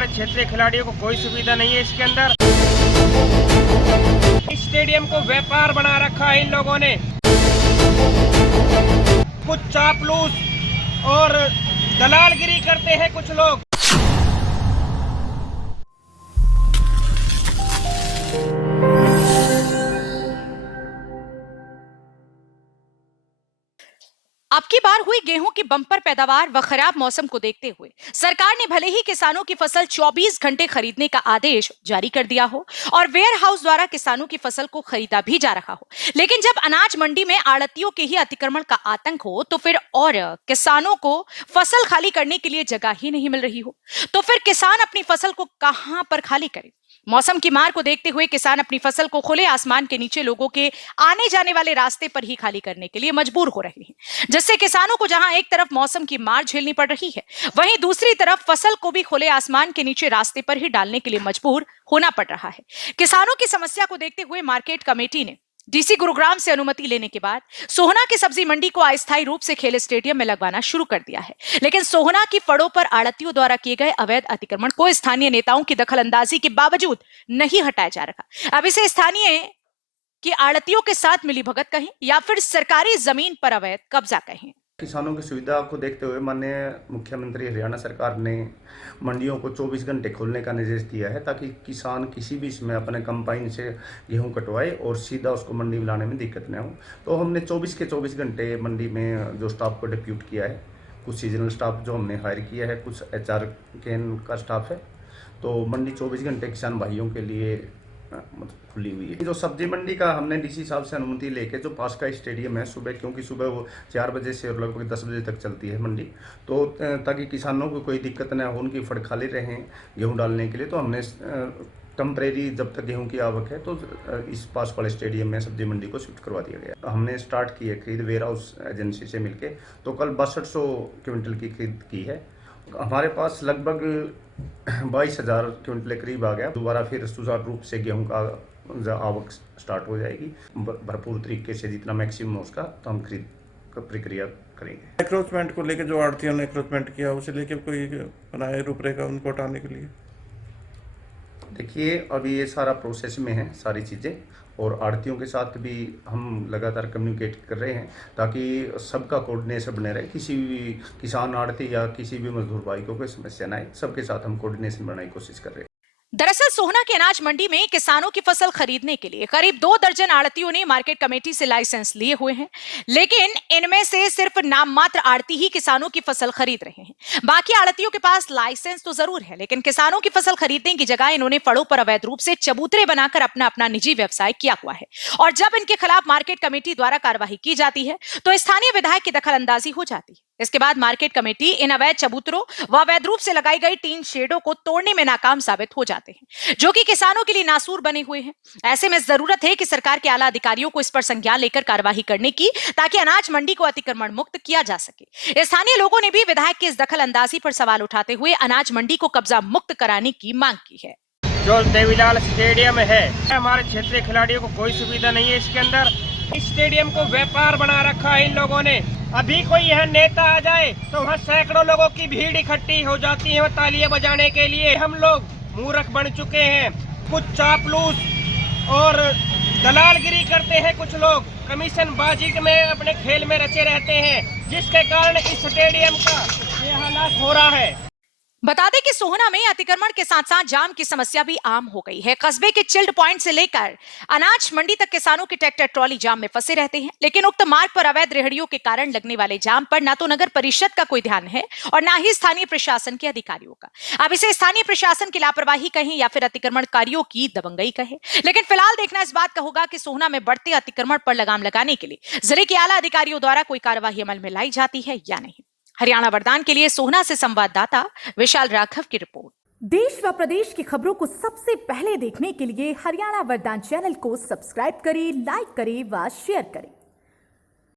हमारे क्षेत्रीय खिलाड़ियों को कोई सुविधा नहीं है इसके अंदर। इस स्टेडियम को व्यापार बना रखा है इन लोगों ने। कुछ चापलूस और दलालगिरी करते हैं कुछ लोग। अब की बार हुई गेहूं की बम्पर पैदावार व खराब मौसम को देखते हुए सरकार ने भले ही किसानों की फसल 24 घंटे खरीदने का आदेश जारी कर दिया हो और वेयर हाउस द्वारा किसानों की फसल को खरीदा भी जा रहा हो, लेकिन जब अनाज मंडी में आड़तियों के ही अतिक्रमण का आतंक हो तो फिर और किसानों को फसल खाली करने के लिए जगह ही नहीं मिल रही हो, तो फिर किसान अपनी फसल को कहां पर खाली करे। मौसम की मार को देखते हुए किसान अपनी फसल को खुले आसमान के नीचे लोगों के आने जाने वाले रास्ते पर ही खाली करने के लिए मजबूर हो रहे हैं, जिससे किसानों को जहां एक तरफ मौसम की मार झेलनी पड़ रही है, वहीं दूसरी तरफ फसल को भी खुले आसमान के नीचे रास्ते पर ही डालने के लिए मजबूर होना पड़ रहा है। किसानों की समस्या को देखते हुए मार्केट कमेटी ने डीसी गुरुग्राम से अनुमति लेने के बाद सोहना की सब्जी मंडी को अस्थायी रूप से खेल स्टेडियम में लगवाना शुरू कर दिया है, लेकिन सोहना की फड़ों पर आड़तियों द्वारा किए गए अवैध अतिक्रमण को स्थानीय नेताओं की दखलंदाजी के बावजूद नहीं हटाया जा रहा। अब इसे स्थानीय की आड़तियों के साथ मिलीभगत कहें या फिर सरकारी जमीन पर अवैध कब्जा कहें। किसानों की सुविधा को देखते हुए माननीय मुख्यमंत्री हरियाणा सरकार ने मंडियों को 24 घंटे खोलने का निर्देश दिया है, ताकि किसान किसी भी समय अपने कंबाइन से गेहूं कटवाए और सीधा उसको मंडी में लाने में दिक्कत न हो। तो हमने 24 के 24 घंटे मंडी में जो स्टाफ को डिप्यूट किया है, कुछ सीजनल स्टाफ जो हमने हायर किया है, कुछ HR कैन का स्टाफ है, तो मंडी 24 घंटे किसान भाइयों के लिए मतलब खुली हुई है। जो सब्जी मंडी का हमने DC साहब से अनुमति लेके जो पास का स्टेडियम है सुबह, क्योंकि सुबह वो 4 बजे से और लगभग 10 बजे तक चलती है मंडी, तो ताकि किसानों को कोई दिक्कत न हो, उनकी फड़ खाली रहें गेहूं डालने के लिए, तो हमने टेम्परेरी जब तक गेहूं की आवक है तो इस पास वाले स्टेडियम में सब्जी मंडी को शिफ्ट करवा दिया गया। हमने स्टार्ट की है खरीद वेयर हाउस एजेंसी से मिलके, तो कल 6200 क्विंटल की खरीद की है। हमारे पास लगभग 22,000 क्विंटल करीब आ गया। दोबारा फिर सुचारू रूप से गेहूं का आवक स्टार्ट हो जाएगी भरपूर तरीके से, जितना मैक्सिमम हो उसका, तो हम खरीद प्रक्रिया करेंगे। एक्रोचमेंट को लेकर जो आड़तियों ने एक्रोचमेंट किया, उसे लेकर कोई बनाए रूपरेखा उनको हटाने के लिए? देखिए, अभी ये सारा प्रोसेस में है सारी चीज़ें, और आड़तियों के साथ भी हम लगातार कम्युनिकेट कर रहे हैं ताकि सबका कोऑर्डिनेशन बने रहे, किसी भी किसान आड़ती या किसी भी मजदूर भाई को कोई समस्या ना आए, सबके साथ हम कोऑर्डिनेशन बनाने की कोशिश कर रहे हैं। दरअसल सोहना के अनाज मंडी में किसानों की फसल खरीदने के लिए करीब 2 दर्जन आड़तियों ने मार्केट कमेटी से लाइसेंस लिए हुए हैं, लेकिन इनमें से सिर्फ नाम मात्र आड़ती ही किसानों की फसल खरीद रहे हैं। बाकी आड़तियों के पास लाइसेंस तो जरूर है, लेकिन किसानों की फसल खरीदने की जगह इन्होंने फड़ों पर अवैध रूप से चबूतरे बनाकर अपना अपना निजी व्यवसाय किया हुआ है, और जब इनके खिलाफ मार्केट कमेटी द्वारा कार्रवाई की जाती है तो स्थानीय विधायक की दखलंदाजी हो जाती है। इसके बाद मार्केट कमेटी इन अवैध चबूतरों व अवैध रूप से लगाई गई टीन शेडों को तोड़ने में नाकाम साबित हो जाते हैं, जो कि किसानों के लिए नासूर बने हुए हैं। ऐसे में जरूरत है कि सरकार के आला अधिकारियों को इस पर संज्ञान लेकर कार्यवाही करने की, ताकि अनाज मंडी को अतिक्रमण मुक्त किया जा सके। स्थानीय लोगों ने भी विधायक की इस दखल अंदाजी पर सवाल उठाते हुए अनाज मंडी को कब्जा मुक्त कराने की मांग की है। जो देवीलाल स्टेडियम है, हमारे क्षेत्रीय खिलाड़ियों को कोई सुविधा नहीं है इसके अंदर। इस स्टेडियम को व्यापार बना रखा है इन लोगों ने। अभी कोई यहाँ नेता आ जाए तो वहाँ सैकड़ों लोगों की भीड़ इकट्ठी हो जाती है तालियां बजाने के लिए। हम लोग मूर्ख बन चुके हैं। कुछ चापलूस और दलालगिरी करते हैं कुछ लोग, कमीशन बाजी में अपने खेल में रचे रहते हैं, जिसके कारण इस स्टेडियम का ये हालात हो रहा है। बता दें कि सोहना में अतिक्रमण के साथ साथ जाम की समस्या भी आम हो गई है। कस्बे के चिल्ड पॉइंट से लेकर अनाज मंडी तक किसानों के ट्रैक्टर ट्रॉली जाम में फंसे रहते हैं, लेकिन उक्त मार्ग पर अवैध रेहड़ियों के कारण लगने वाले जाम पर ना तो नगर परिषद का कोई ध्यान है और ना ही स्थानीय प्रशासन के अधिकारियों का। अब इसे स्थानीय प्रशासन की लापरवाही कहें या फिर अतिक्रमणकारियों की दबंगई कहें, लेकिन फिलहाल देखना इस बात का होगा कि सोहना में बढ़ते अतिक्रमण पर लगाम लगाने के लिए जिले के आला अधिकारियों द्वारा कोई कार्यवाही अमल में लाई जाती है या नहीं। हरियाणा वरदान के लिए सोहना से संवाददाता विशाल राघव की रिपोर्ट। देश व प्रदेश की खबरों को सबसे पहले देखने के लिए हरियाणा वरदान चैनल को सब्सक्राइब करें, लाइक करें व शेयर करें।